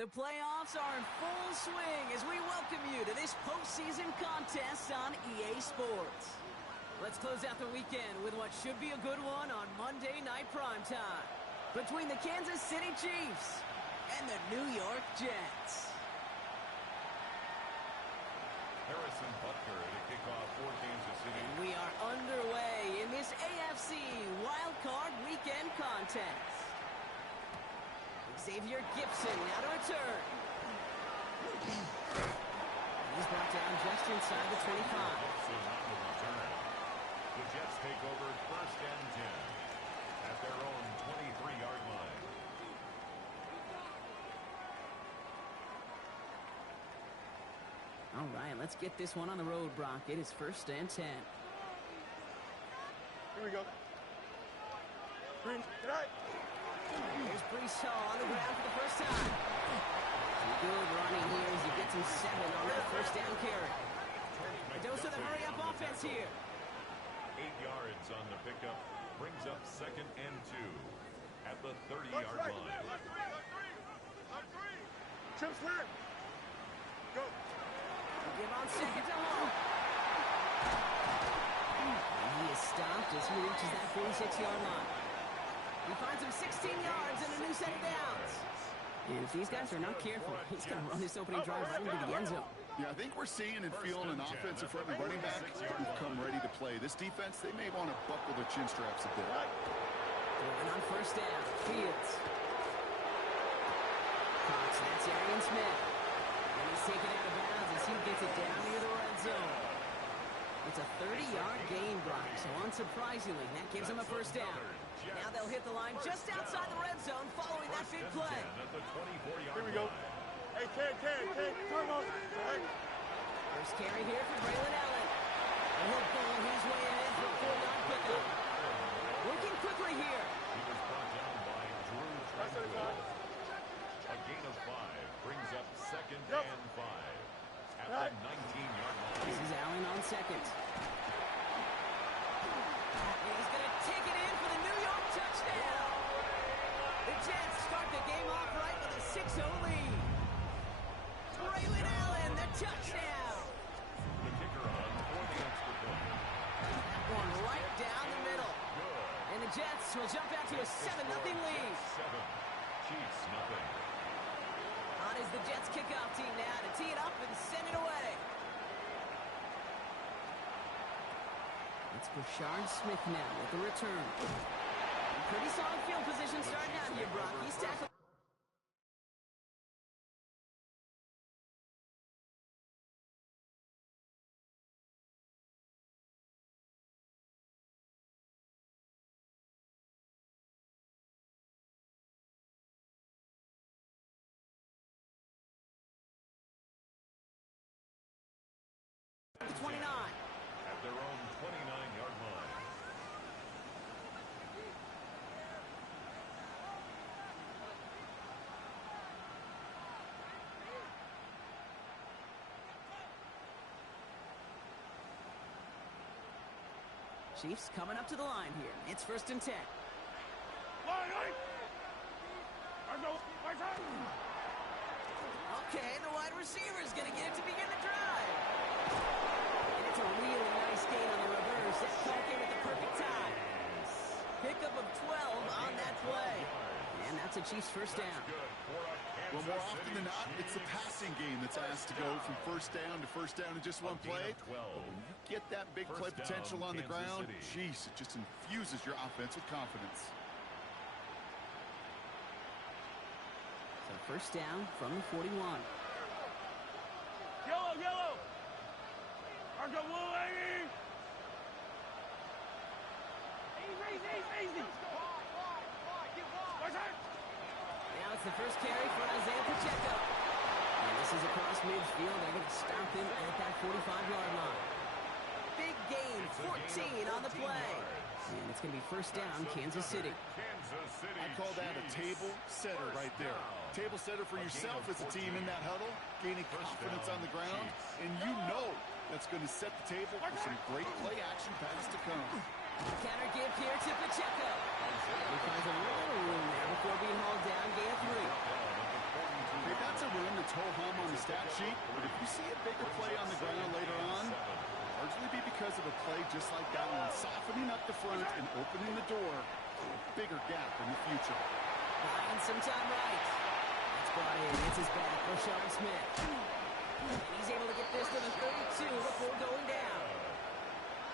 The playoffs are in full swing as we welcome you to this postseason contest on EA Sports. Let's close out the weekend with what should be a good one on Monday Night Primetime between the Kansas City Chiefs and the New York Jets. Harrison Butker to kick off for Kansas City. And we are underway in this AFC Wildcard Weekend contest. Xavier Gipson now to return. He's brought down just inside the 25. The Jets take over 1st and 10 at their own 23-yard line. All right, let's get this one on the road, Brock. It is 1st and 10. Here we go. Green, right. There's Brees Hall on the ground for the first time. Some good running here as he gets him 7 on that 1st down carry. A dose of the hurry-up offense here. 8 yards on the pickup brings up 2nd and 2 at the 30-yard line. Chips clear. Go. Give on 2nd to Hall. And he is stopped as he reaches that 46-yard line. He finds him 16 yards and a new set of downs. And if these guys are not careful, he's going to run this opening drive right into the end zone. Yeah, I think we're seeing and feeling an offensive-friendly running back who've come ready to play. This defense, they may want to buckle their chin straps a bit. And on 1st down, Fields. Cox, that's Arian Smith. And he's taken out of bounds as he gets it down near the red zone. It's a 30-yard gain, Brock, so unsurprisingly, that gives him a 1st down. Now they'll hit the line just outside the red zone following that big play. Here we go. Hey, come on. First carry here for Braylon Allen. And he'll pull his way ahead for a 4-yard pickup. Working quickly here. He was brought down by Drew Tranquil. A gain of 5 brings up 2nd and 5 at the 19-yard line. This is Allen on 2nd. And he's going to take it in for the New York touchdown. The Jets start the game off right with a 6-0 lead. Braylon Allen, the touchdown. The kicker on for the extra point. That one right down the middle. And the Jets will jump out to a 7-0 lead. 7, Chiefs nothing. On is the Jets kickoff team now to tee it up and send it away. It's Brashard Smith now with the return. Pretty solid field position starting out here, Brock. He's tackled. The 29. At their own 29-yard line. Chiefs coming up to the line here. It's 1st and 10. Okay, the wide receiver is going to get it to begin the drive. And it's a really nice gain on the reverse. That call came at the perfect time. Pickup of 12 on that play. And that's a Chiefs 1st down. Well, more often than not, it's the passing game that's asked to go from 1st down to 1st down in just one play. But when you get that big play potential on the ground, jeez, it just infuses your offense with confidence. So 1st down from the 41. Yellow. Argo blue, baby. Easy. Now it's the first carry for Isaiah Pacheco. And this is across midfield. They're going to stop him at that 45-yard line. Big gain, 14 on the play. And it's going to be 1st down, Kansas City. I call that a table setter right there. Table setter for yourself as a team in that huddle, gaining confidence on the ground, and you know that's going to set the table for some great play action passes to come. Counter give here to Pacheco. He finds a little room there before being hauled down, gain of 3. They got a run that's ho-hum on the stat sheet, but if you see a bigger play on the ground later on, largely be because of a play just like that one, softening up the front and opening the door to a bigger gap in the future. Buying some time right. That's brought in. It's his back. Rashard Smith. And he's able to get this to the 32 before going down.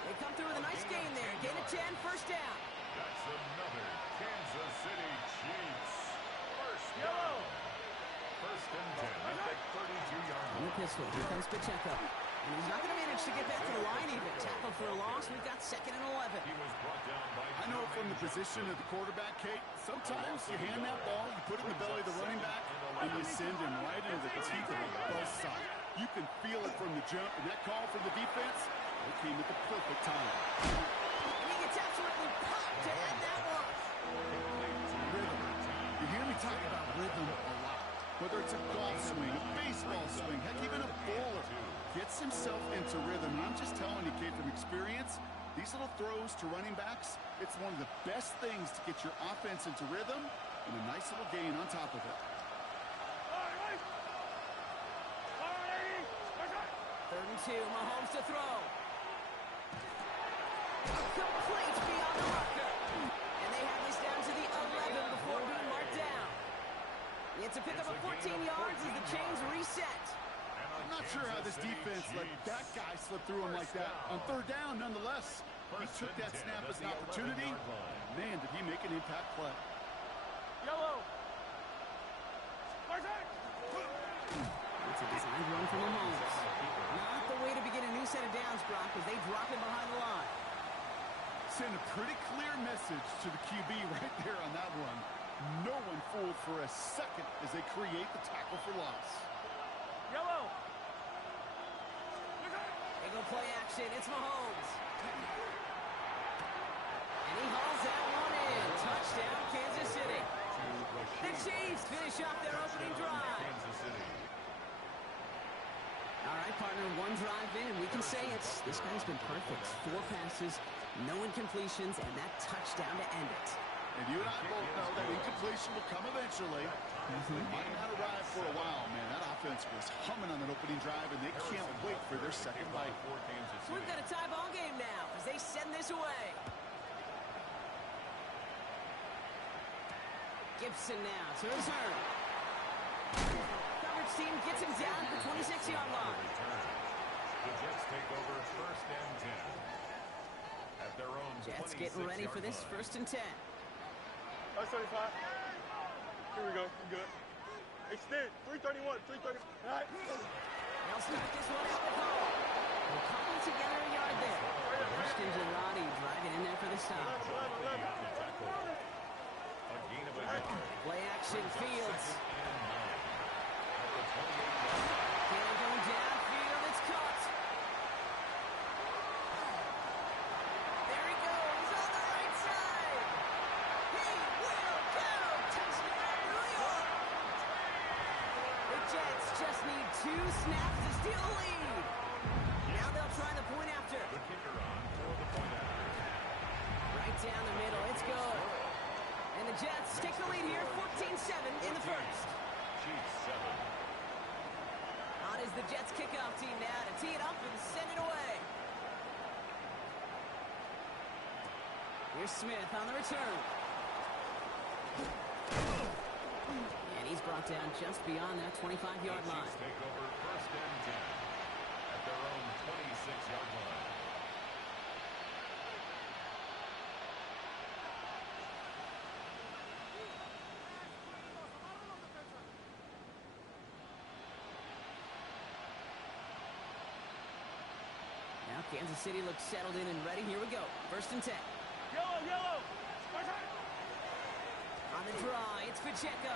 They come through with a nice gain there. Gain of 10, first down. That's another Kansas City Chiefs. First down. First and 10 at the 32-yard On the pistol, here comes Pacheco. And he's not going to manage to get back to the line even. Tackle for a loss. We've got second and 11. He was brought down by I know from the position of the quarterback, Kate, sometimes you hand that ball, you put it in the belly of the running back, and you send him right into the teeth of the buzz saw. You can feel it from the jump, and that call from the defense, it came at the perfect time. And he gets absolutely popped to end that one. Rhythm. You hear me talk about rhythm a lot. Whether it's a golf swing, a baseball swing, heck, even a bowler gets himself into rhythm. And I'm just telling you, Kate, from experience, these little throws to running backs, it's one of the best things to get your offense into rhythm and a nice little gain on top of it. 3rd and 2, Mahomes to throw. Complete beyond the marker. And they have this down to the 11 before being marked down. It's a pickup of 14 yards as the chains reset. I'm not sure how this defense let that guy slip through him like that. On 3rd down, nonetheless, he took that snap as an opportunity. Man, did he make an impact play. Yellow. It's a designed run from Mahomes. Not the way to begin a new set of downs, Brock, as they drop him behind the line. Send a pretty clear message to the QB right there on that one. No one fooled for a second as they create the tackle for loss. Yellow. They go play action. It's Mahomes. And he hauls that one in. Touchdown, Kansas City. The Chiefs finish off their opening drive. All right, partner, one drive in, and we can say this guy's been perfect. 4 passes, no incompletions, and that touchdown to end it. And you and I both know that incompletion will come eventually. It might not arrive for a while, man. That offense was humming on that opening drive, and they can't wait for their second bite. We've got a tie ball game now as they send this away. Gibson now to return. Coverage team gets him down at the 26-yard line. The Jets take over 1st and 10 at their own. Jets getting ready for this 1st and 10. 75. Here we go. We're good. Extend. 331. 330. All right. They'll start this one out with home. They're coming together a yard there. Christian Girardi driving in there for the stop. Play action, Fields. Cannon going downfield, it's caught. There he goes on the right side. He will go. Touchdown, New York. The Jets just need 2 snaps to steal a lead. Now they'll try the point after. The kicker on for the point after. Right down the middle, it's good. And the Jets take the lead here, 14-7 in the first. Chiefs 7. On is the Jets kickoff team now to tee it up and send it away. Here's Smith on the return. And he's brought down just beyond that 25-yard line. Chiefs take over 1st and 10 at their own 26-yard line. Now Kansas City looks settled in and ready. Here we go. 1st and 10. Yellow. Yellow. On the draw, it's Pacheco.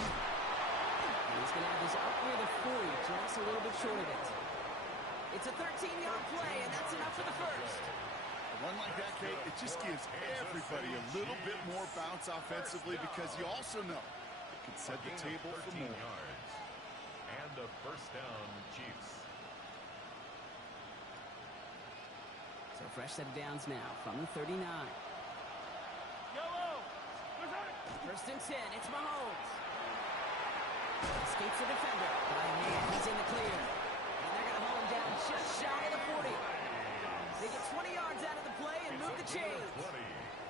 And he's going to have this up near the 40, just a little bit short of it. It's a 13-yard play, and that's enough for the first. A run like that, Kate, it just gives everybody a little bit more bounce offensively because you also know it can set the table for more. Yards. And a 1st down, Chiefs. So fresh set of downs now from the 39. Yellow. 1st and 10, it's Mahomes. Escapes the defender. Man, he's in the clear. And they're going to hold him down just shy of the 40. They get 20 yards out of the play and move the chains.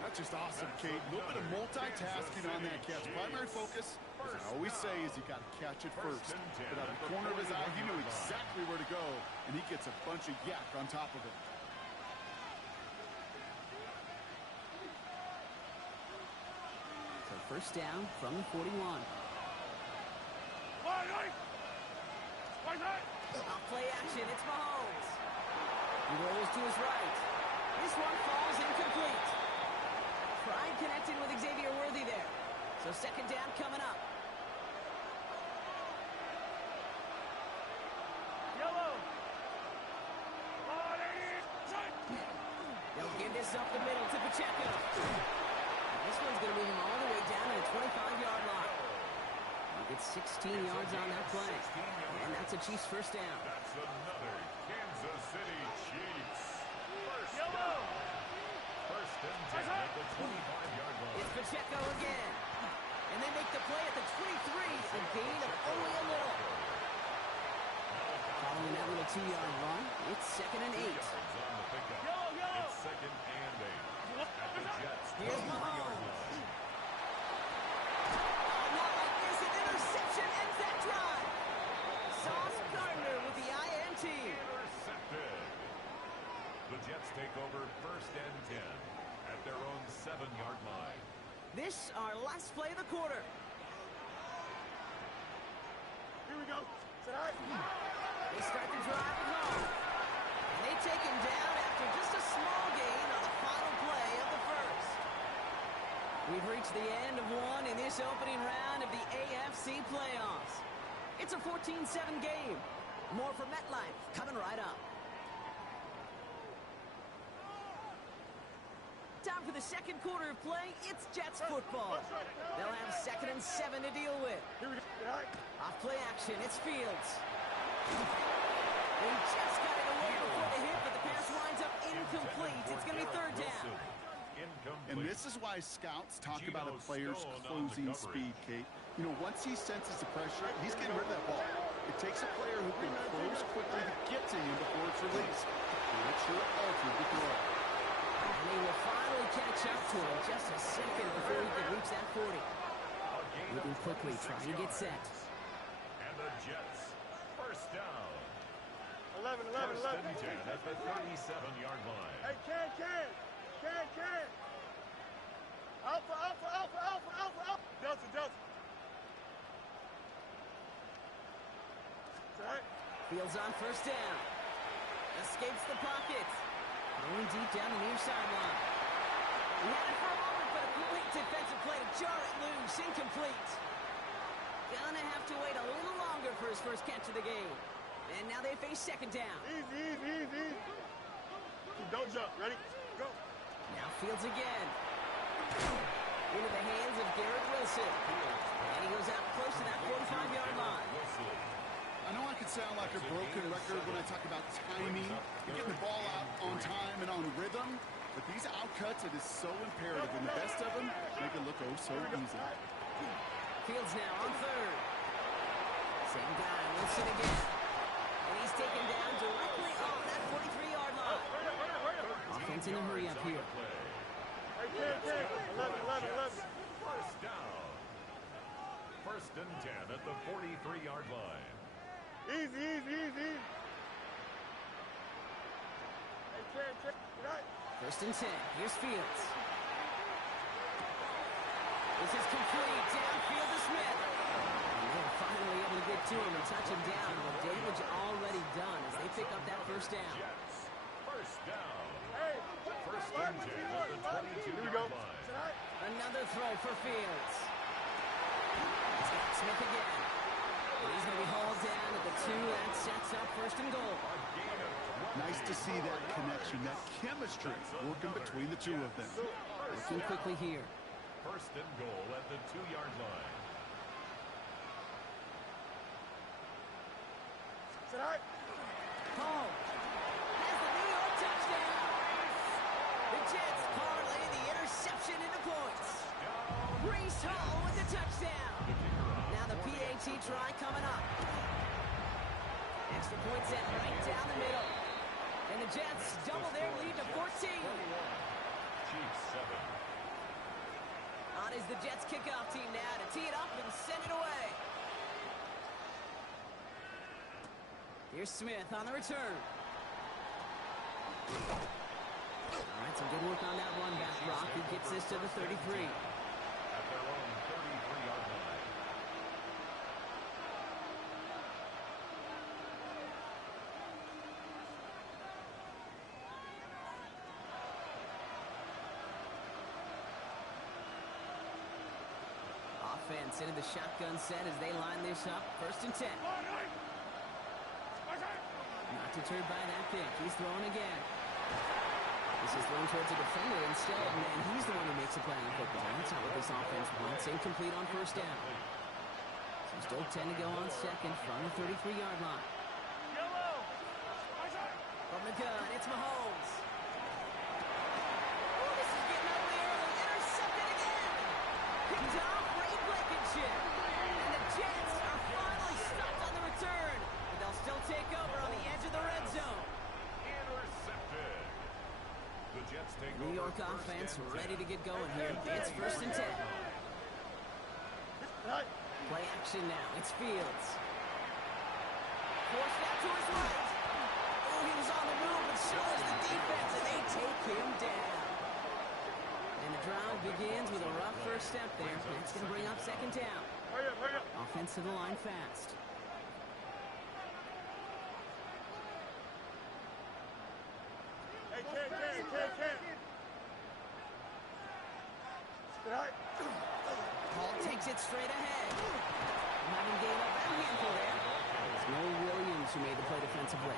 That's just awesome, Kate. A little bit of multitasking on that catch. Primary focus, as I always say, is you got to catch it first. But out of the corner of his eye, he knew exactly where to go, and he gets a bunch of yak on top of it. So first down from the 41. Off play action, it's Mahomes. He rolls to his right. This one falls incomplete. Tried connecting with Xavier Worthy there. So second down coming up. Yellow. They'll give this up the middle to Pacheco. This one's going to move him all the way down to the 25-yard line. He gets 16 yards on that play. And that's a Chiefs first down. That's another Kansas City Chiefs. Yellow. First and 10 at the 25-yard line. It's Pacheco again. And they make the play at the 23, a gain of only a little. Following that little 2-yard run, it's second and 8. Yards on the pickup. It's second and 8. At the Jets' Here's 23-yard Mahomes. line. Not like this, an interception ends that drive. Sauce Gardner with the INT. Intercepted. The Jets take over first and 10 at their own 7-yard line. This our last play of the quarter. Here we go. Tonight. They start the drive with Mahomes. And they take him down after just a small gain on the final play of the first. We've reached the end of one in this opening round of the AFC playoffs. It's a 14-7 game. More from MetLife coming right up. Time for the second quarter of play. It's Jets football. They'll have second and 7 to deal with. Here we go. Tonight. Off play action, it's Fields. They just got it away before the hit, but the pass winds up incomplete. It's going to be third down. And this is why scouts talk about a player's closing speed, Kate. You know, once he senses the pressure, he's getting rid of that ball. It takes a player who can close quickly to get to him before it's released. Make sure it altered the throw. And he will finally catch up to him just a second before he can reach that 40. Moving quickly, trying to get set. And the Jets, first down. 11. First and 10 at the 37-yard line. Hey, Can. Alpha. Delta. Tonight. Fields on first down. Escapes the pocket. Going deep down the near sideline. He had it for a moment, but a great defensive play to jar it loose. Incomplete. Gonna have to wait a little longer for his first catch of the game. And now they face second down. Easy. Don't jump. Ready? Go. Now Fields again. Into the hands of Garrett Wilson. And he goes out close to that 45-yard line. I know I could sound like a broken record when I talk about timing and getting the ball out on time and on rhythm, but these outcuts, it is so imperative, and the best of them make it look oh so easy. Fields now on third. Same guy, Wilson again. And he's taken down directly on that 43-yard line. Offense in a hurry up here. Hey, Can. 11. First down. First and 10 at the 43-yard line. Easy. Hey, Can. Tonight. First and 10. Here's Fields. This is complete. Downfield to Smith. And they're finally able to get to him and touch him down. The damage already done as they pick up that first down. Jets, first down. Hey. First and 10 at the 22-yard line. Tonight. Another throw for Fields. It's got Smith again. And he's going to be hauled down at the 2. That sets up first and goal. A gain of 20. Nice to see that connection, that chemistry working between the two of them. Looking quickly here. First and goal at the 2-yard line. Tonight. Hall has the New York touchdown. The Jets parlay the interception into points. Brees Hall with the touchdown. Now the PAT try coming up. Extra point set right down the middle. And the Jets double their lead to 14. Chiefs 7. On is the Jets kickoff team now to tee it up and send it away. Here's Smith on the return. All right, some good work on that run back, Brock, who gets this to the 33. At their own 33-yard line. Offense into the shotgun set as they line this up. 1st and 10. Not deterred by that pick. He's throwing again. This is thrown towards a defender instead, and he's the one who makes a play on football. That's not what this offense wants. Incomplete on 1st down. So still 10 to go on 2nd from the 33-yard line. From the gun, it's Mahomes. Oh, this is getting ugly early. Intercepted again. Picked off Ray Blankenship. And the Jets are finally stopped on the return. But they'll still take over on the edge of the red zone. Intercepted. The Jets take New York offense ready to get going here. It's 1st and 10. Play action now. It's Fields. Forced out to his right. Oh, he was on the move, but so is the defense, and they take him down. And the drive begins with a rough first step there. That's going to bring up 2nd down. Hurry up. Offense to the line fast. Hey, Ken. Hall takes it straight ahead. Madden gave up that handful there. It's Noah Williams who made the play defensively.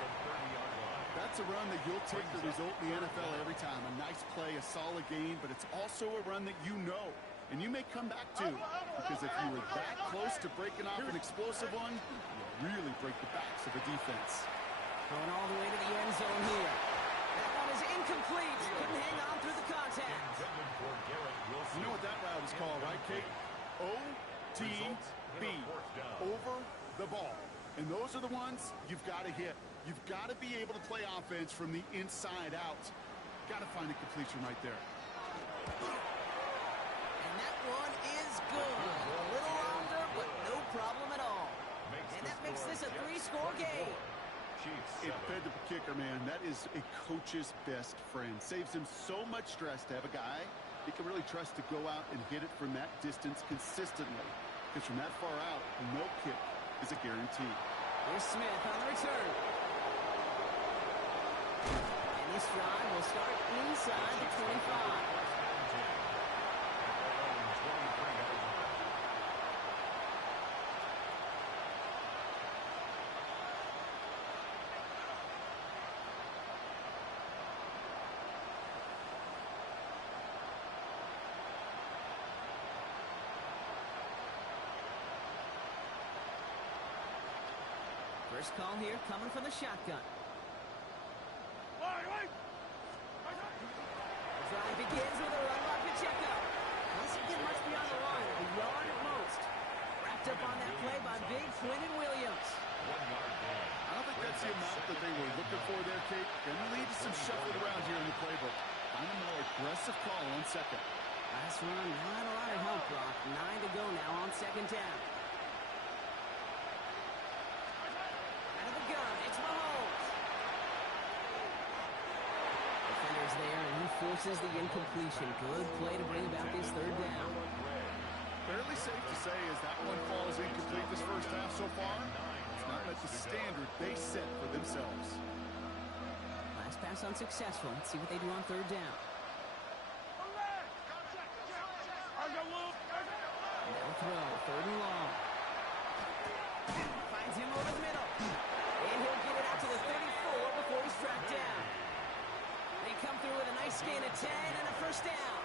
That's a run that you'll take the result in the NFL every time. A nice play, a solid game, but it's also a run that you know, and you may come back to. Because if you were that close to breaking off an explosive one, you really break the backs of the defense. Going all the way to the end zone here. That one is incomplete. Couldn't hang on through the contact. You know what that route is called, right, Kate? OTB. Over the ball. And those are the ones you've got to hit. You've got to be able to play offense from the inside out. Got to find a completion right there. And that one is good. A little longer, but no problem at all. And that makes this a 3-score game. It fed the kicker, man. That is a coach's best friend. Saves him so much stress to have a guy he can really trust to go out and hit it from that distance consistently. Because from that far out, no kick is a guarantee. Here's Smith on the return. And this drive will start inside the 25. First call here coming from the shotgun. The drive begins with a run by Pacheco. Doesn't get much beyond the line, a yard at most. Wrapped up on that play by big Quinton Williams. I don't think that's the amount that they were looking for there, Kate. Going to lead to some shuffling around here in the playbook. Find a more aggressive call on 2nd. Last run, not a lot of help, Brock. 9 to go now on 2nd down. It's Mahomes. Defender's there, and he forces the incompletion. Good play to bring about this 3rd down. Fairly safe to say as that one falls incomplete this first half so far. It's not met the standard they set for themselves. Last pass unsuccessful. Let's see what they do on 3rd down. They'll throw. 3rd and long. Finds him over the middle. And he'll get it out to the 34 before he's tracked down. They come through with a nice gain of 10 and a 1st down.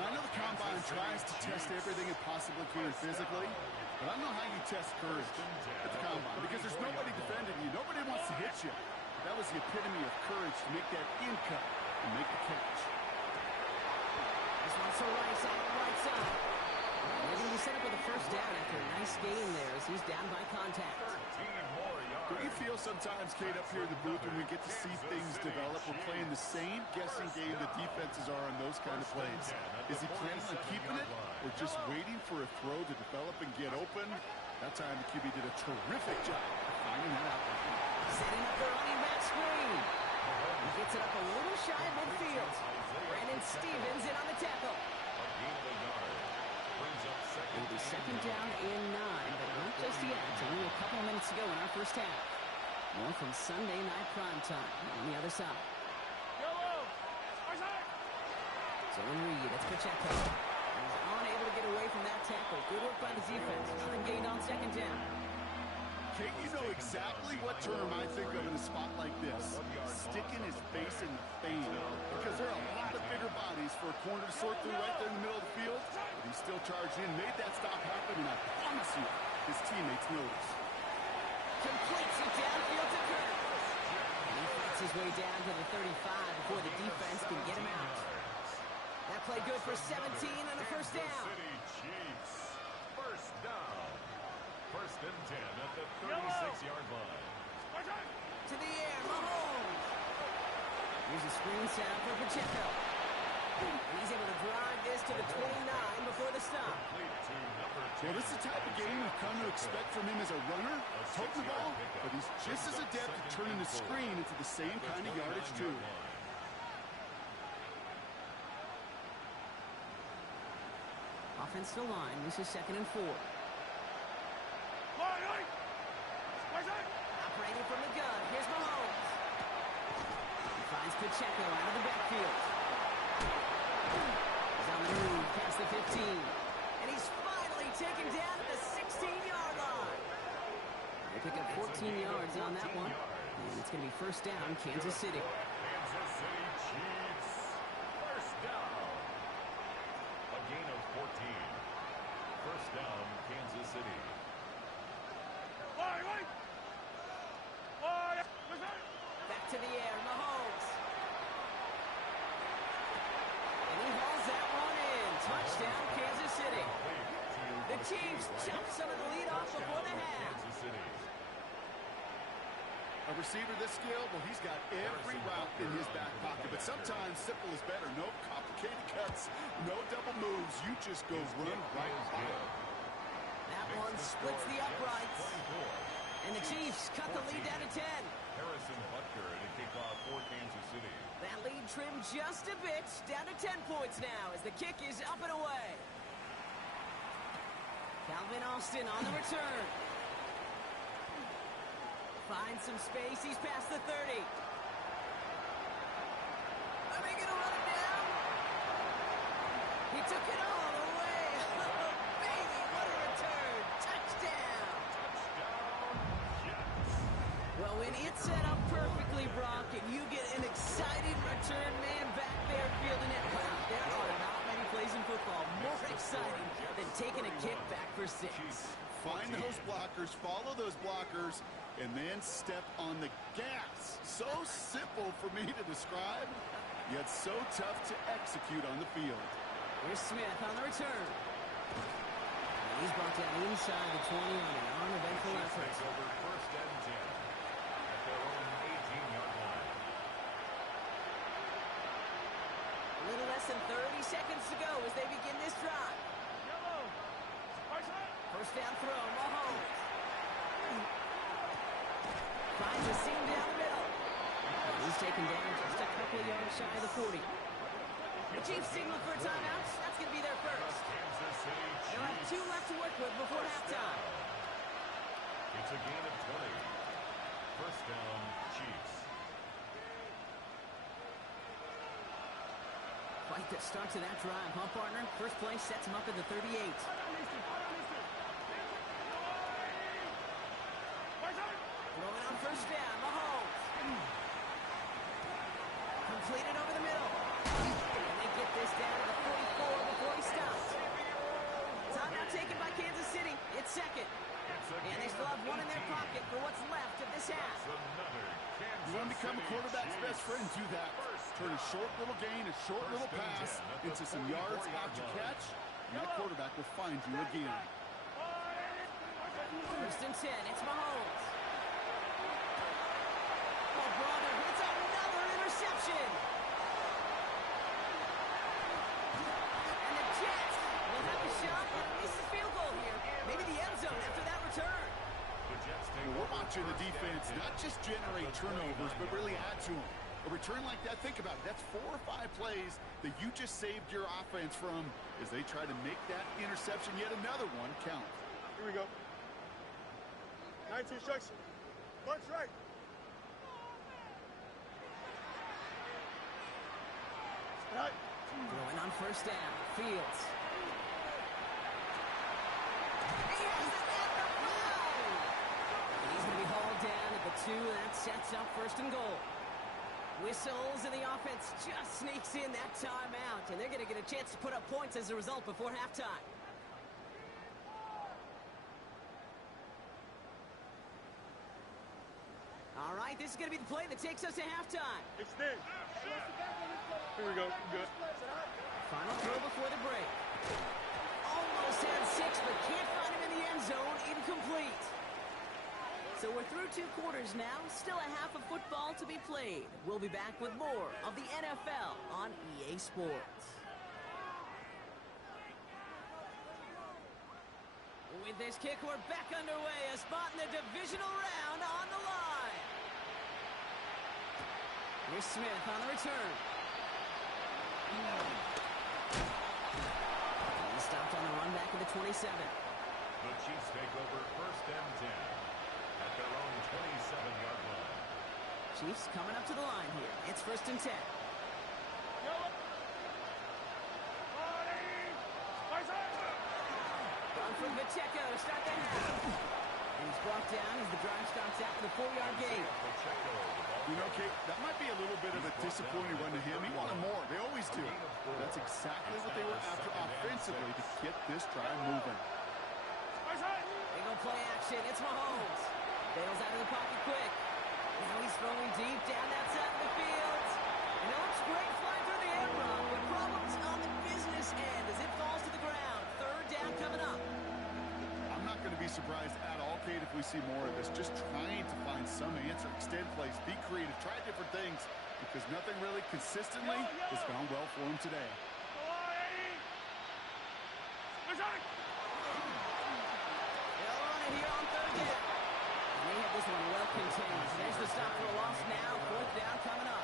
I know the Combine tries to test everything it possibly can physically, but I don't know how you test courage at the Combine because there's nobody defending you. Nobody wants to hit you. But that was the epitome of courage to make that in cut and make the catch. This one's to Rice on the right side. They're going to be set up with a first down after a nice gain there as he's down by contact. 13 more yards. Do you feel sometimes, Kate, up here in the booth when we get to see things develop? We're playing the same guessing game the defenses are on those kind of plays. Is he planning on keeping it or just waiting for a throw to develop and get open? That time the QB did a terrific job of finding that out. Setting up the running back screen. He gets it up a little shy of midfield. Brandon Stevens in on the tackle. A gain of a yard. Brings up It'll be second down and 9, but not just yet. It's only a couple of minutes to go in our first half. More from Sunday Night Primetime on the other side. Zone read. It's Pacheco. He's unable to get away from that tackle. Good work by the defense. Nothing gained on second down. Kate, you know exactly what term I think of in a spot like this. Sticking his face in the fan. Because there are a lot of bigger bodies for a corner to sort through right there in the middle of the field. But he still charged in, made that stop happen, and I promise you, his teammates noticed. Completes it downfield to Kirk. And he fights his way down to the 35 before the defense can get him out. That play good for 17 and a first down. City Chiefs. First down. First and 10 at the 36-yard line. To the air, Mahomes. Here's a screen sound for Pacheco. And he's able to drive this to the 29 before the stop. Complete to number 2. Well, this is the type of game we've come to expect from him as a runner, toting the ball, but he's just as adept at turning the screen into the same kind of yardage, too. Offensive line, this is second and 4. Operating from the gun, here's Mahomes. He finds Pacheco out of the backfield. He's on the move past the 15. And he's finally taken down at the 16-yard line. They pick up 14 yards on that one. And it's going to be first down, Kansas City. Kansas City Chiefs. First down. A gain of 14. First down, Kansas City. Back to the air, Mahomes. And he hauls that one in. Touchdown, Kansas City. The Chiefs jump some of the lead off before the half. Kansas City. A receiver this skilled, well, he's got every route in his back pocket, but sometimes simple is better. No complicated cuts, no double moves. You just go run right by it. That one splits the uprights. And the Chiefs cut the lead down to 10. Harrison Butker to kick off for Kansas City. That lead trimmed just a bit, down to 10 points now as the kick is up and away. Calvin Austin on the return. Finds some space, he's past the 30. Are they gonna run it down? He took it all the way. Oh, baby, what a return. Touchdown. Well, when it's set up perfectly, Brock, and you get an exciting return man back there fielding it, wow, there are not many plays in football more exciting than taking a kick back for 6. Find those blockers, follow those blockers, and then step on the gas. So simple for me to describe, yet so tough to execute on the field. Here's Smith on the return. And he's brought down inside the 20 on an uneventful effort. Takes over first and 10 at their own 18-yard line. A little less than 30 seconds to go as they begin this drive. First down throw, Mahomes. Finds a seam down the middle. And he's taken down just a couple of yards shy of the 40. The Chiefs signal for a timeout. That's going to be their first. Kansas City They'll have 2 left to work with before halftime. It's a gain of 20. First down, Chiefs. Quite the start to that drive, huh, partner? First play sets him up at the 38. Throwing on first down, Mahomes. Completed over the middle. And they get this down to the 44 before he stops. Timeout taken by Kansas City. It's second. And they still have one in their pocket for what's left of this half. You want to become a quarterback's best friend, do that. Turn a short little gain, a short little pass into some yards after catch. and that quarterback will find you again. First and 10, it's Mahomes. Oh, brother, it's another interception. And the Jets will have a shot at at least a field goal here. Maybe the end zone after that return. Well, we're watching the defense not just generate turnovers, but really add to them. A return like that, think about it. That's 4 or 5 plays that you just saved your offense from as they try to make that interception, yet another one, count. Here we go. 19 strikes. Punch right. Right. Throwing on first down. Fields. He has it at the 5. And he's going to be hauled down at the 2, and that sets up first and goal. Whistles, and the offense just sneaks in that timeout, and they're going to get a chance to put up points as a result before halftime. All right, this is going to be the play that takes us to halftime. Extend. Here we go. Good. Final throw before the break. Almost had 6, but can't find him in the end zone. Incomplete. So we're through 2 quarters now. Still a half of football to be played. We'll be back with more of the NFL on EA Sports. With this kick, we're back underway. A spot in the divisional round on the line. Here's Smith on the return. He stopped on the run back at the 27. The Chiefs take over first and 10 at their own 27-yard line. Chiefs coming up to the line here. It's first and 10. Run from Pacheco to start the half. And he's brought down as the drive starts out with a 4-yard gain. You know, Kate, that might be a little bit of a disappointing run to him. He wanted more. They always do. That's exactly what they were after offensively to get this drive moving. They go play action. It's Mahomes. Bails out of the pocket quick. Now he's throwing deep down that side of the field. And it looks great flying through the air, Brock, but problems on the business end as it falls to the ground. Third down coming up. I'm not going to be surprised at all, Kate, if we see more of this. Just trying to find some answer, extend plays, be creative, try different things, because nothing really consistently has gone well for him today. They'll run it here on third down. And they have this one well contained. There's the stop for a loss now. Fourth down coming up.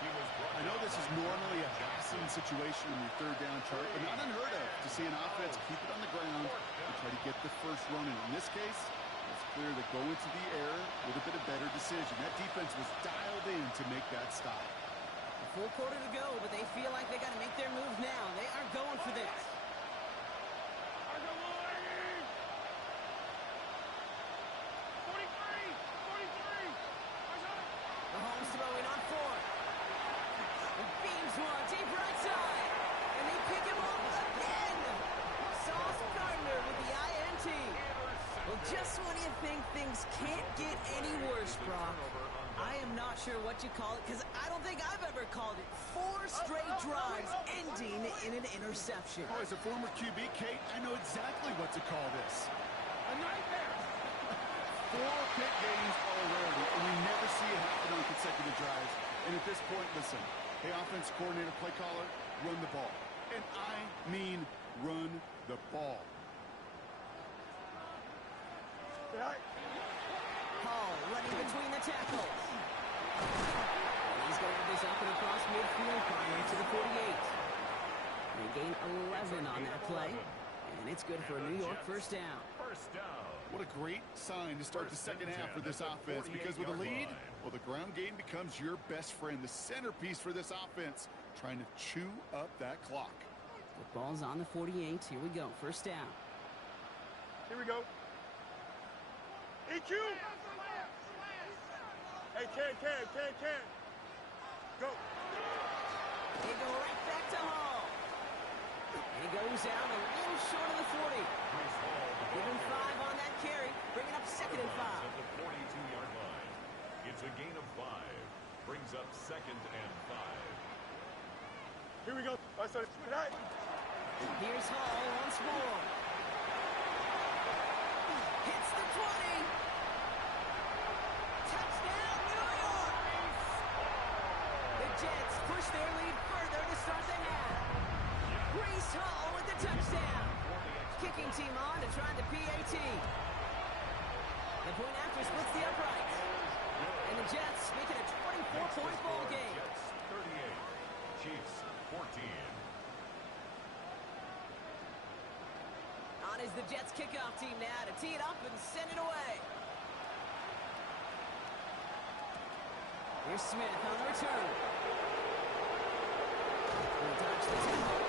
I know this is normally a passing situation in your third down chart, but not unheard of to see an offense keep it on the ground and try to get the first run. And in this case, it's clear that going to the air would have been a better decision. That defense was dialed in to make that stop. A full quarter to go, but they feel like they got to make their move now. They are going for this. Mahomes throwing on 4. Beams one, deep right side. And they pick him up again. Sauce Gardner with the INT. Well, just when you think things can't get any worse, Brock, I am not sure what you call it, because I don't think I've ever called it 4 straight drives ending in an interception. Oh, as a former QB, Kate, I know exactly what to call this. A nightmare. 4 pick games are a rarity, and we never see it happen on consecutive drives. And at this point, listen, hey, offense coordinator, play caller, run the ball. And I mean run the ball. Hall running between the tackles. He's going to have this up and across midfield prior to the 48. They gain 11 on that play. And it's good for a New York first down. First down. What a great sign to start the second half for this offense, because with a lead, well, the ground game becomes your best friend, the centerpiece for this offense, trying to chew up that clock. Football's on the 48. Here we go. First down. Here we go. EQ. Hey, can. Go. They go right back to Hall. He goes out a little short of the 40. Give him 5 on that carry, bringing up second and 5. At the 42-yard line. It's a gain of 5. Brings up second and 5. Here we go. Right side. Here's Hall once more. Hits the 20. Touchdown, New York! The Jets push their lead further to start the half. Breece Hall with the touchdown. Kicking team on to try the PAT. The point after splits the uprights. And the Jets make it a 24-point ball game. Jets 38, Chiefs 14. On is the Jets kickoff team now to tee it up and send it away. Here's Smith on the return. He'll dodge the tackle.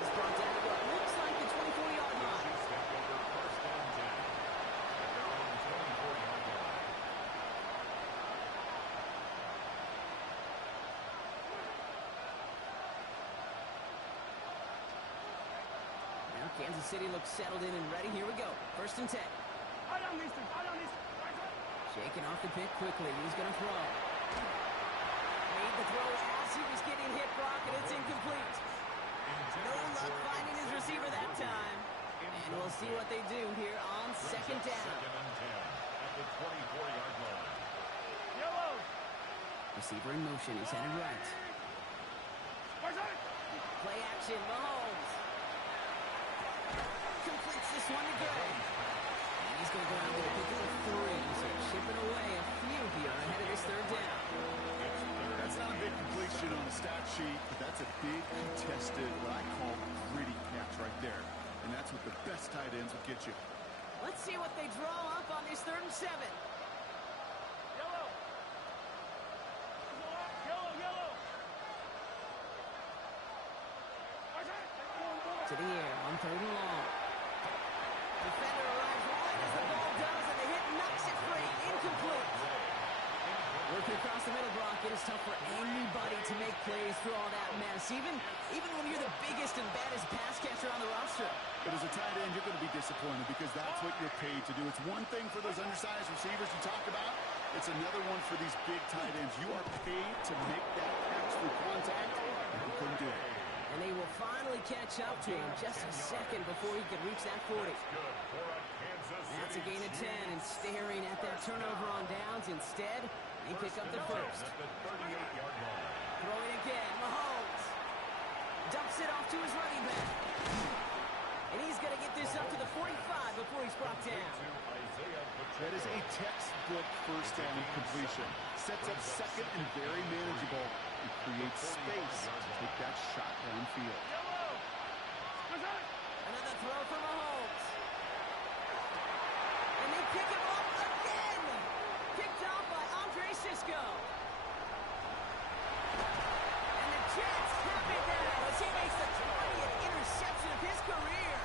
He's brought down to what looks like the 24-yard line. Step over first and 10 at their own 24-yard line. Now Kansas City looks settled in and ready. Here we go. First and 10. Shaking off the pick quickly. He's going to throw. Made the throw as he was getting hit, Brock, and it's incomplete. No luck finding his receiver that time. And we'll see what they do here on second down. Second and 10 at the 24-yard line. Receiver in motion. He's headed right. Play action. Mahomes completes this one to Gray. And he's going to go out with a pick of 3. So chipping away a few here ahead of this third down. That's not a big completion on the stat sheet, but that's a big contested, what I call gritty catch right there. And that's what the best tight ends will get you. Let's see what they draw up on this 3rd and 7. To the air on 3rd and long. Defender arrives right as the ball does, and the hit knocks it free. Incomplete. Working across the middle, Brock, it is tough for anybody to make plays through all that mess, even when you're the biggest and baddest pass catcher on the roster. But as a tight end, you're going to be disappointed because that's what you're paid to do. It's one thing for those undersized receivers you talk about. It's another one for these big tight ends. You are paid to make that catch through contact, and you couldn't do it. And they will finally catch up to him just a second before he can reach that 40. That's a gain of 10, and staring at that turnover on downs. Instead, they pick up the first. At the 38-yard line. Throwing again, Mahomes dumps it off to his running back. And he's going to get this up to the 45 before he's brought down. That is a textbook first down completion. Sets up second and very manageable. It creates space to take that shot downfield. Another throw for Mahomes. And they pick him up again. Picked off by Andre Sisco. And the Jets have it now as he makes the 20th interception of his career.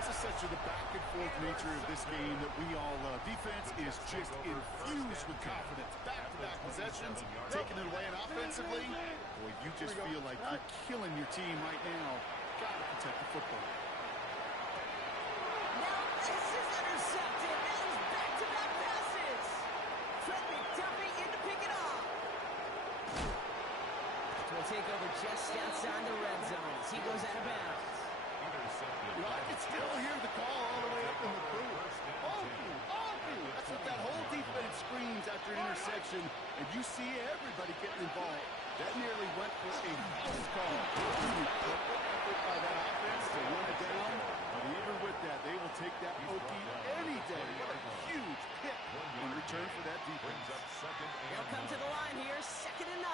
This is such the back and forth nature of this game that we all love. Defense is just infused with confidence. Back-to-back possessions, taking it away, and offensively, boy, you just feel like you're killing your team right now. Gotta protect the football. Now this is intercepted. Now he's back-to-back passes. Trent McDuffie in to pick it off. Will take over just outside the red zone as he goes out of bounds. You know, I can still hear the call all the way up in the booth. Oh, that's what that whole defense screams after an interception, and you see everybody getting involved. That nearly went for a house call. Perfect effort by that offense to run it down, but even with that, they will take that pokey any day. What a huge pick in return for that defense. They'll come to the line here, 2nd and 9.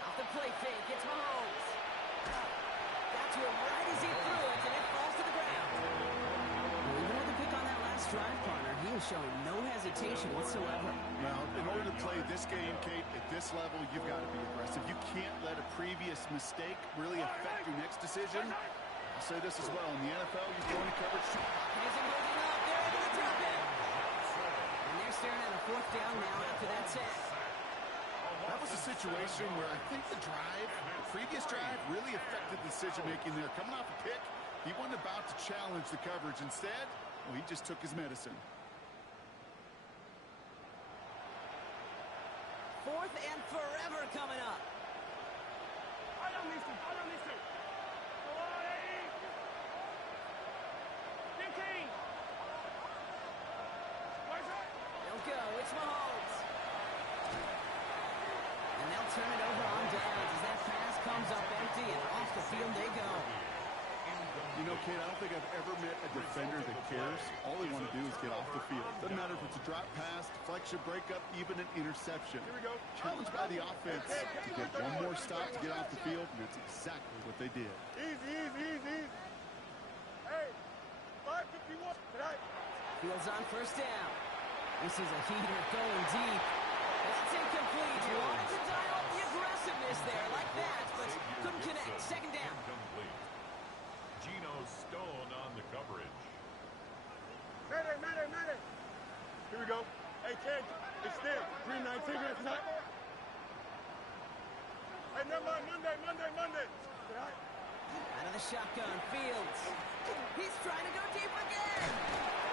Off the play fake, it's Mahomes. Got to him right as he threw it, and it falls to the ground. Well, even with the pick on that last drive, partner, he was showing no hesitation whatsoever. Well, in order to play this game, Kate, at this level, you've got to be aggressive. You can't let a previous mistake really affect your next decision. I'll say this as well. In the NFL, you're going to coverage. Isn't holding up. They're able to drop it. And they're staring at a 4th down now after that set. That was a situation where I think the previous drive, really affected the decision-making there. Coming off a pick, he wasn't about to challenge the coverage. Instead, well, he just took his medicine. 4th and forever coming up. They'll go. It's Mahomes. And they'll turn it over on downs as that pass comes up empty and off the field they go. You know, Kate, I don't think I've ever met a defender that cares. All they want to do is get off the field. Doesn't matter if it's a drop pass, deflection, breakup, even an interception. Here we go. Challenged by the offense to get one more stop to get off the field, and that's exactly what they did. Easy. Hey, 5:51 tonight. Fields on first down. This is a heater going deep. That's incomplete. Wanted to dial up the aggressiveness there like that, but couldn't connect. Second down. Incomplete. Geno Stone on the coverage. Madden. Here we go. Hey, Ken, extend. 3:19 here tonight. Hey, never mind. Monday. Tonight. Out of the shotgun, Fields. He's trying to go deep again.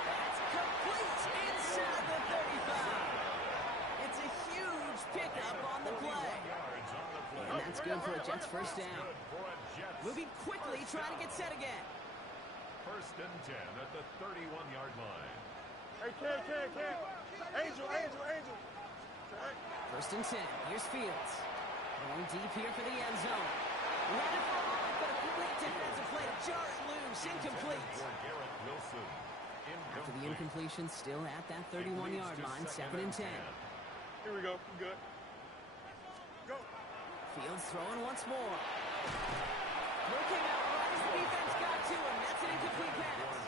That's complete inside the 35. It's a huge pickup on the play. Yards on the play. And that's good for a Jets first down. Good for a Jets. Moving quickly, trying to get set again. First and 10 at the 31-yard line. Hey, Ken. Angel. Tonight. First and 10. Here's Fields. Going deep here for the end zone. Ran it for all, but a great defensive play to jar it loose. Incomplete. For Garrett Wilson. After the incompletion, still at that 31-yard line. 2nd and 10. Here we go. Good. Go. Fields throwing once more. Looking out right as the defense got to him. That's an incomplete pass.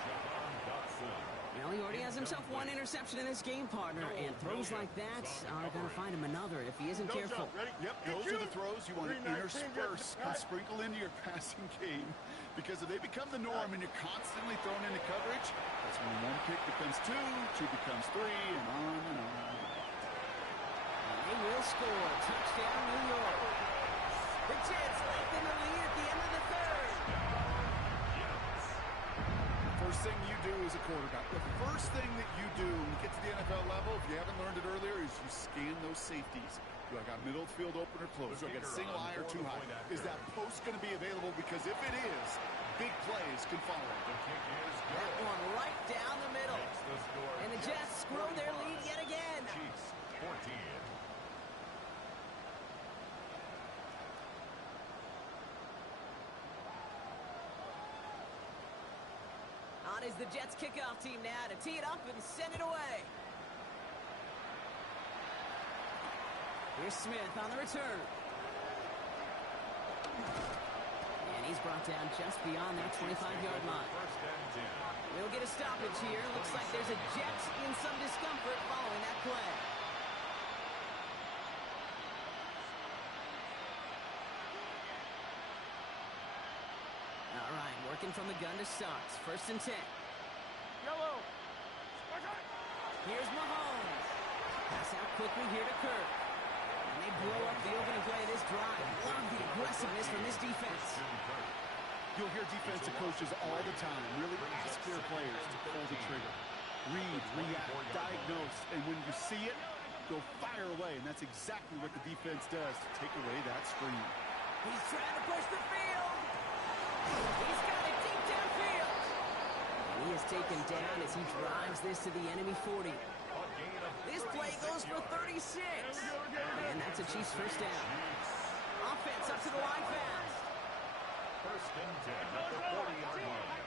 Well, he already has himself one interception in this game, partner, and throws like that are going to find him another if he isn't careful. Ready? Yep, those are the throws you want to intersperse and sprinkle into your passing game. Because if they become the norm and you're constantly thrown into coverage, that's when one pick becomes two becomes three, and on and on. And they will score. Touchdown, New York. The Jets lengthen the lead at the end of the third. First thing you do as a quarterback, the first thing that you do when you get to the NFL level, if you haven't learned it earlier, is you scan those safeties. Do I got middle of the field open or close? Do I got a single high or too high? Is that post going to be available? Because if it is, big plays can follow. The kick is That good. one right down the middle. That's the score. And the Jets grow their lead yet again. Chiefs 14. On is the Jets kickoff team now to tee it up and send it away. Here's Smith on the return. And he's brought down just beyond that 25-yard line. First and 10. We'll get a stoppage here. Looks like there's a Jet in some discomfort following that play. All right, working from the gun to start. First and 10. Yellow. Here's Mahomes. Pass out quickly here to Kirk. And they blow up the opening play of this drive. Love the aggressiveness from this defense. You'll hear defensive coaches all the time really ask their players to pull the trigger. Read, react, diagnose, and when you see it, go fire away. And that's exactly what the defense does to take away that screen. He's trying to push the field. He's got it deep downfield. And he is taken down as he drives this to the enemy 40. This play goes for 36. And that's a Chiefs first down. Offense up to the line fast. First and 10 at the 40-yard line.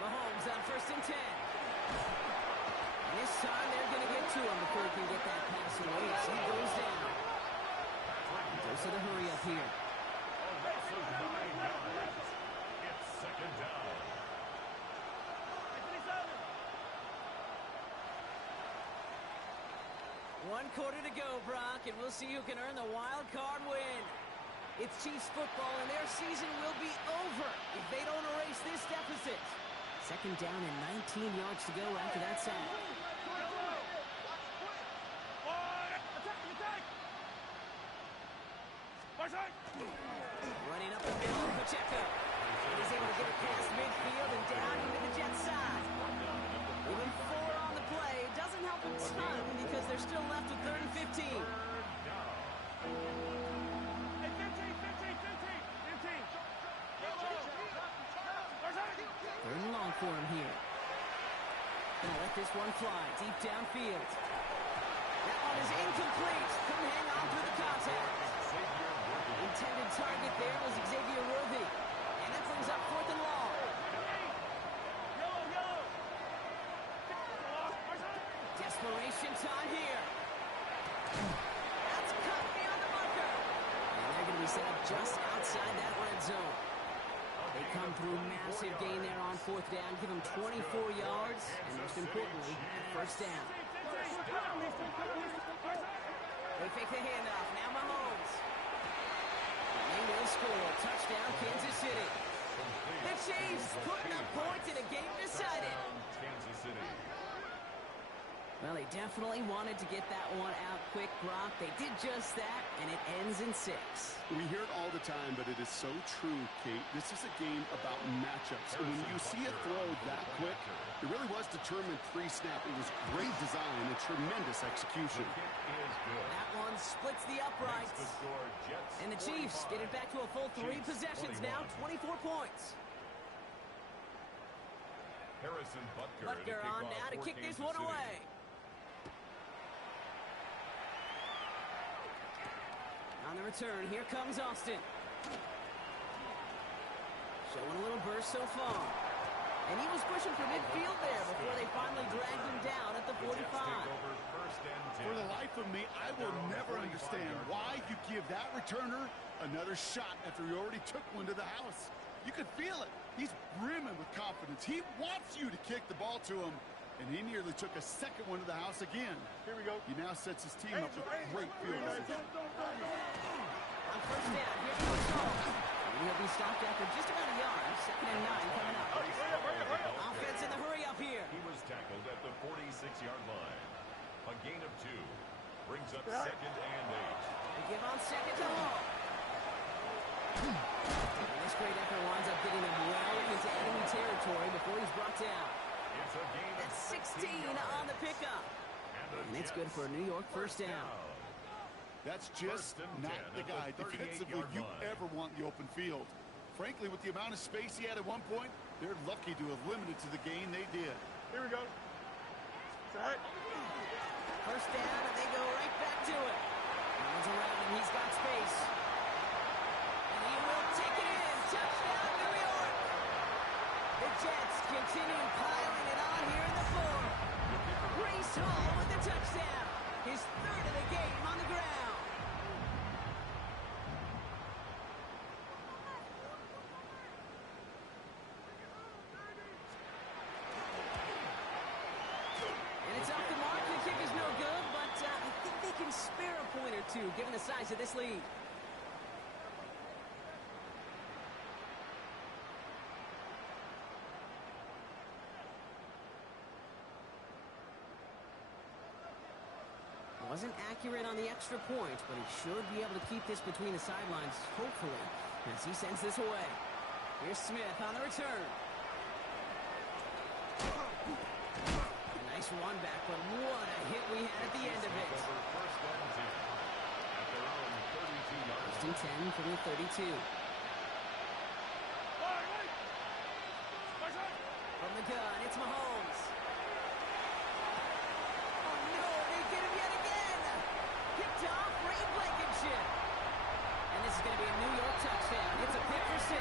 Mahomes on first and 10. And this time they're going to get to him before he can get that pass away as he goes down. Goes to the hurry up here. A loss of 9 yards. It's second down. One quarter to go, Brock, and we'll see who can earn the wild card win. It's Chiefs football, and their season will be over if they don't erase this deficit. Second down and 19 yards to go after that sack. Running up the middle, Pacheco. And he's able to get it past midfield and down into the Jets side. Even 4 on the play. Doesn't help a ton because they're still left with 3rd and 15. one fly deep downfield. That one is incomplete. Couldn't hang on through the contact. The intended target there was Xavier Worthy. And that brings up 4th and long. Desperation time here. That's cut beyond the marker. And they're going to be set up just outside that red zone. They come through massive gain there on 4th down, give them 24 yards, and most importantly, a first down. They fake the handoff. Now Mahomes. They will score. Touchdown, Kansas City. The Chiefs putting up points in a game decided. Kansas City. Well, they definitely wanted to get that one out quick, Brock. They did just that, and it ends in 6. We hear it all the time, but it is so true, Kate. This is a game about matchups. And when you see a throw that quick, it really was determined pre-snap. It was great design and tremendous execution. That one splits the uprights. And the Chiefs get it back to a full 3 possessions now, 24 points. Harrison Butker on now to kick this one away. On the return, here comes Austin. Showing a little burst so far. And he was pushing for midfield there before they finally dragged him down at the 45. For the life of me, I will never understand why you give that returner another shot after he already took one to the house. You could feel it. He's brimming with confidence. He wants you to kick the ball to him. And he nearly took a second one to the house again. Here we go. He now sets his team up with great field position. On first down, here's the result. He'll be stopped after just about a yard. 2nd and 9 coming up. Offense in the hurry up here. He was tackled at the 46-yard line. A gain of 2 brings up 2nd and 8. They give on 2nd to Hall. This great effort winds up getting them well into enemy territory before he's brought down. It's a gain of 16 on the pickup. And it's good for a New York first down. That's just not the guy defensively you ever want in the open field. Frankly, with the amount of space he had at one point, they're lucky to have limited to the gain they did. Here we go. Set. First down, and they go right back to it. Runs around, and he's got space. And he will take it in. Touchdown, New York. The Jets continue piling it on here in the 4th. Breece Hall with the touchdown. His 3rd of the game on the ground. And it's off the mark. The kick is no good, but I think they can spare a point or two given the size of this lead. Wasn't accurate on the extra point, but he should be able to keep this between the sidelines, hopefully, as he sends this away. Here's Smith on the return. A nice run back, but what a hit we had at the end of it. First and 10 from the 32. From the gun, it's Mahomes. Oh no, they get him yet again. Picked off Ray Blankenship. And this is going to be a New York touchdown. It's a pick for 6.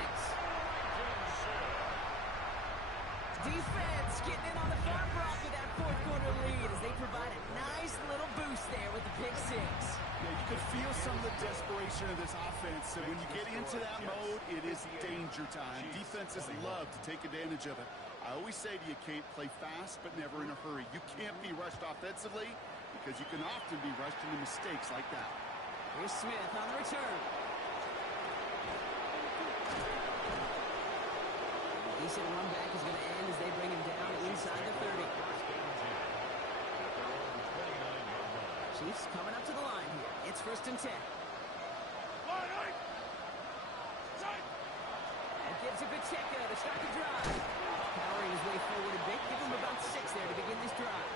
Defense getting in on the far block with that 4th quarter lead as they provide a nice little boost there with the pick 6. Yeah, you can feel some of the desperation of this offense. And when you get into that mode, it is danger time. Defenses love to take advantage of it. I always say to you, Kate, play fast but never in a hurry. You can't be rushed offensively because you can often be rushed into mistakes like that. Here's Smith on the return. Decent run back is going to end as they bring him down inside the 30. Chiefs coming up to the line here. It's first and 10. And gives it Pacheco to start the drive. Powering his way forward a bit. Give him about 6 there to begin this drive.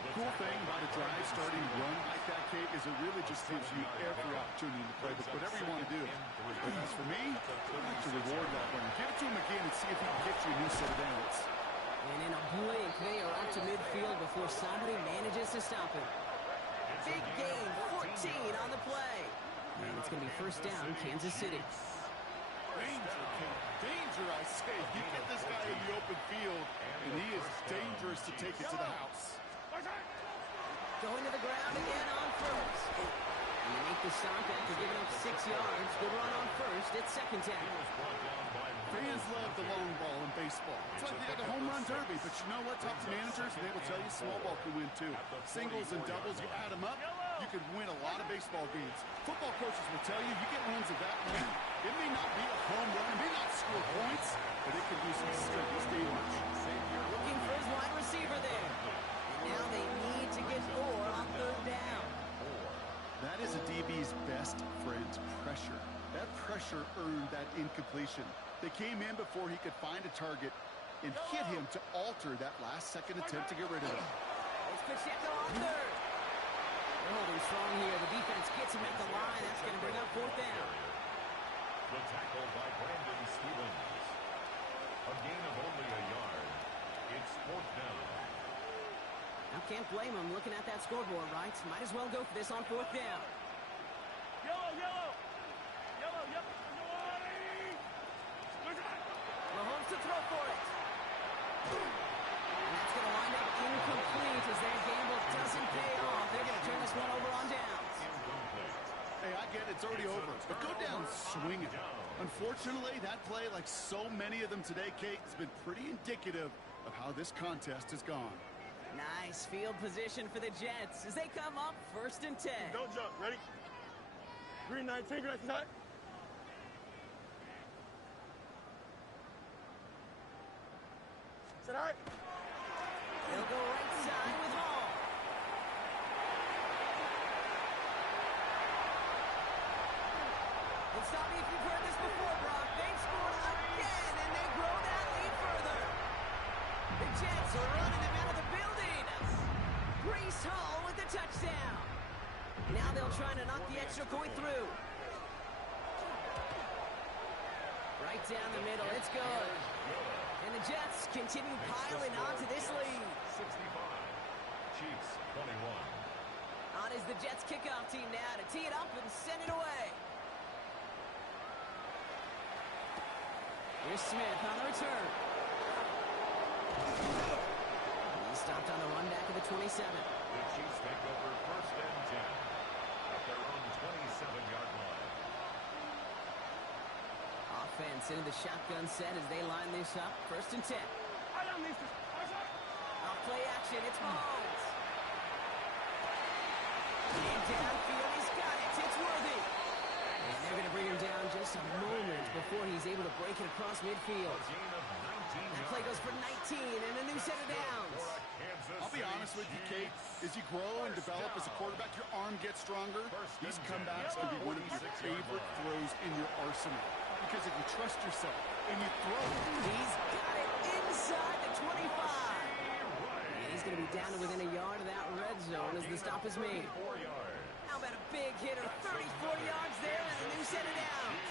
The cool thing about a drive starting run like that, Kate, is it really just gives you every opportunity to play with whatever you want to do. But as for me, I like to reward that run. Give it to him again and see if he can get you a new set of downs. And in a blink, they are up to midfield before somebody manages to stop him. Big gain, 14 on the play. And it's going to be first down, Kansas City. Danger, Kate. Danger, I say. You get this guy in the open field, and he is dangerous to take it to the house. Going to the ground again on first. And they make the stop after giving up 6 yards. Good run on first. It's second down. Fans love the long ball in baseball. It's like they got the home run derby, but you know what? Talk to managers, and they will tell you small ball can win too. Singles and doubles, you add them up, you can win a lot of baseball games. Football coaches will tell you, you get runs of that length. It may not be a home run, it may not score points, but it can do some serious damage. Looking for his wide receiver there. And now they need to get more on third down. That is a DB's best friend, pressure. That pressure earned that incompletion. They came in before he could find a target and hit him to alter that last-second attempt to get rid of him. It's Pacheco on third. They're holding strong here. The defense gets him at the line. That's going to bring up fourth down. The tackle by Brandon Stevens. A gain of only a yard. It's fourth down. Now can't blame him looking at that scoreboard, right? Might as well go for this on fourth down. Mahomes to throw for it. And that's going to wind up incomplete as that gamble doesn't pay off. They're going to turn this one over on downs. Hey, I get it. It's already over. But go down swinging. Unfortunately, that play, like so many of them today, Kate, has been pretty indicative of how this contest has gone. Nice field position for the Jets as they come up first and 10. Don't jump. Ready? Green 19, green 19. All right. They'll go right side with Hall. And stop me if you've heard this before, Brock. They've scored again, and they grow that lead further. The Jets are running them out of the building. Breece Hall with the touchdown. Now they'll try to knock the extra point through. Right down the middle. It's good. And the Jets continue piling on to this lead. 65. Chiefs 21. On is the Jets kickoff team now to tee it up and send it away. Here's Smith on the return. He stopped on the run back of the 27. The Chiefs take over first and 10 at their own 27-yard line. Offense into the shotgun set as they line this up. First and 10. Off play action, it's Mahomes. And downfield, he's got it. It's Worthy. And they're going to bring him down just a moment before he's able to break it across midfield. That play goes for 19 and a new set of downs. I'll be honest with you, Kate. As you grow and develop as a quarterback, your arm gets stronger. These comebacks can be one of your favorite throws in your arsenal. Because if you trust yourself and you throw, he's got it inside the 25. And he's going to be down to within a yard of that red zone as the stop is made. How about a big hitter, 34 yards there and a new set of downs.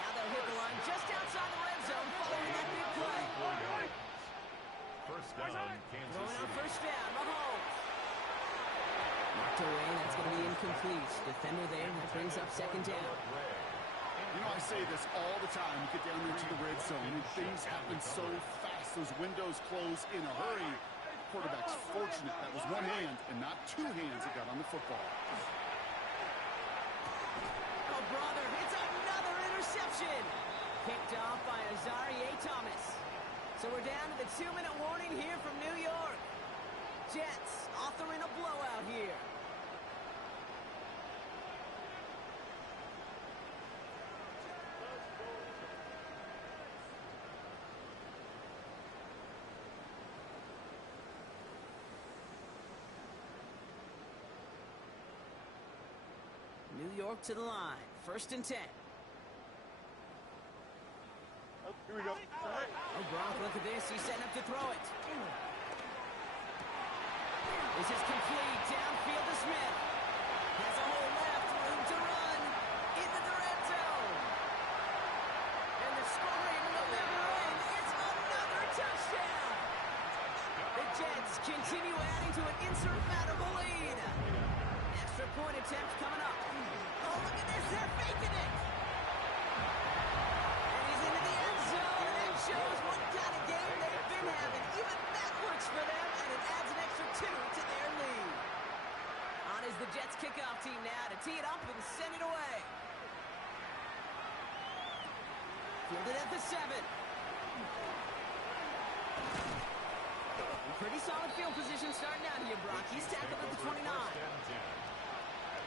Now they'll hit the line just outside the red zone following that big play. First down, Kansas Going on City. first down, Mahomes. Knocked away, that's going to be incomplete. Defender there, that brings up second down. you know, I say this all the time. You get down there to the red zone, and things happen so fast. Those windows close in a hurry. Quarterback's fortunate that was one hand and not two hands that got on the football. Oh, brother, it's another interception. Picked off by Azarie Thomas. So we're down to the 2-minute warning here from New York. Jets authoring a blowout here. New York to the line. First and 10. Oh, here we go. Oh, Brock, look at this. He's setting up to throw it. This is complete. Downfield to Smith. Has a hole left. Room to run. Into the red zone. And the scoring will never end. It's another touchdown. continue adding to an insurmountable lead. Extra point attempt coming up. Oh, look at this. They're faking it. And he's into the end zone. And that shows what kind of game they've been having. Even that works for them, and it adds an extra 2 to their lead. On is the Jets kickoff team now to tee it up and send it away. Fielded at the 7. Pretty solid field position starting out here, Brock. He's tackled at the 29. At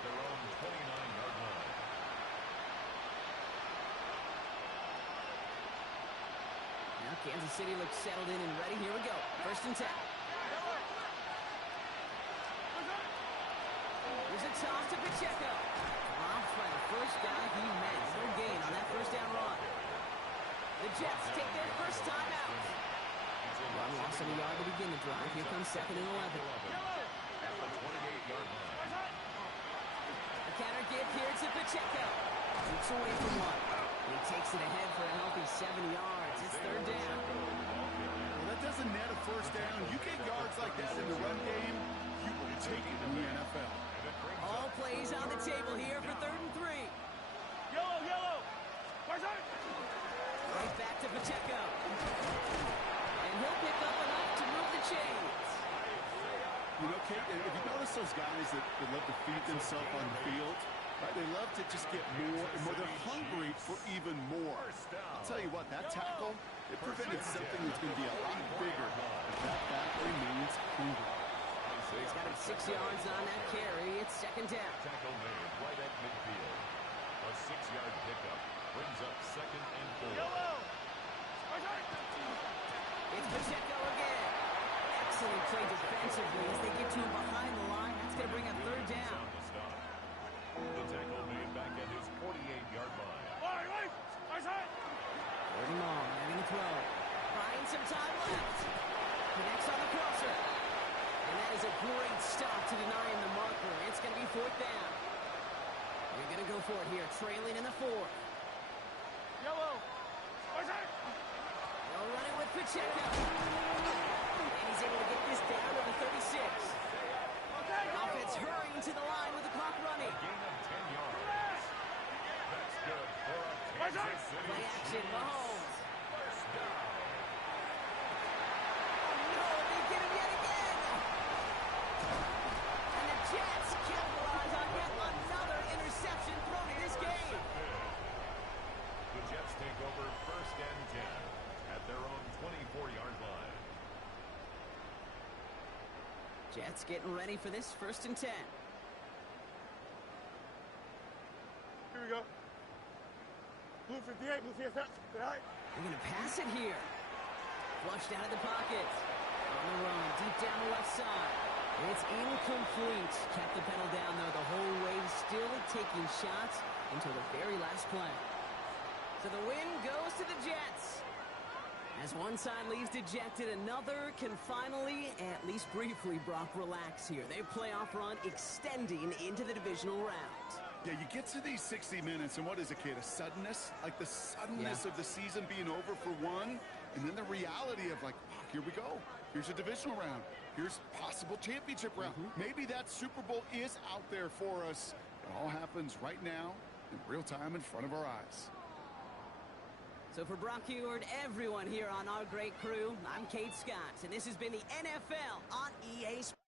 their own 29-yard line. Now Kansas City looks settled in and ready. Here we go. 1st and 10. Here's a toss to Pacheco. Dropped by the first guy he met. No gain on that first down run. The Jets take their first time out. Run loss of a yard to begin the drive. Here comes 2nd and 11. At the 28-yard line. A counter give here to Pacheco. Shoots away from one. He takes it ahead for a healthy 7 yards. It's 3rd down. Well, that doesn't net a first down. You get yards like that in the run game, you will take it in the NFL. All plays on the table here for 3rd and 3. Yellow. Right back to Pacheco. And he'll pick up enough to move the chains. You know, Kate, if you notice those guys that love to feed themselves on the field, right? They love to just get more and more. They're hungry for even more. I'll tell you what, that tackle, it prevented something that's going to be a lot bigger. That back remains hungry. He's got him 6 yards on that carry. It's 2nd down. Tackle made right at midfield. A 6-yard pickup brings up 2nd and 4. It's Pacheco again. Excellent play defensively as they get to him behind the line. That's going to bring up 3rd down. The tackle made back at his 48-yard line. 3rd and long. They're going to throw. Buying some time left. Connects on the crosser. And that is a great stop to deny him the marker. It's going to be 4th down. They're going to go for it here, trailing in the 4th. They'll run it with Pacheco. And he's able to get this down to the 36. Offense hurrying to the line with the clock running. A gain of 10 yards. That's good for a Kansas City. Play action, Mahomes. First down. No, they get him yet again. And the Jets capitalize on yet another interception thrown in this game. The Jets take over 1st and 10 at their own 24-yard line. Jets getting ready for this 1st and 10. Here we go. Blue 58, blue 58. They're going to pass it here. Flushed out of the pocket. On the run, deep down the left side. It's incomplete. Kept the pedal down, though, the whole way. Still taking shots until the very last play. So the win goes to the Jets. As one side leaves dejected, another can finally, at least briefly, Brock, relax here. Their playoff run extending into the divisional round. Yeah, you get to these 60 minutes, and what is it, Kate? A suddenness? Like the suddenness of the season being over for one, and then the reality of, like, wow, here we go. Here's a divisional round. Here's possible championship round. Maybe that Super Bowl is out there for us. It all happens right now, in real time, in front of our eyes. So for Brock Heward, everyone here on our great crew, I'm Kate Scott, and this has been the NFL on EA Sports.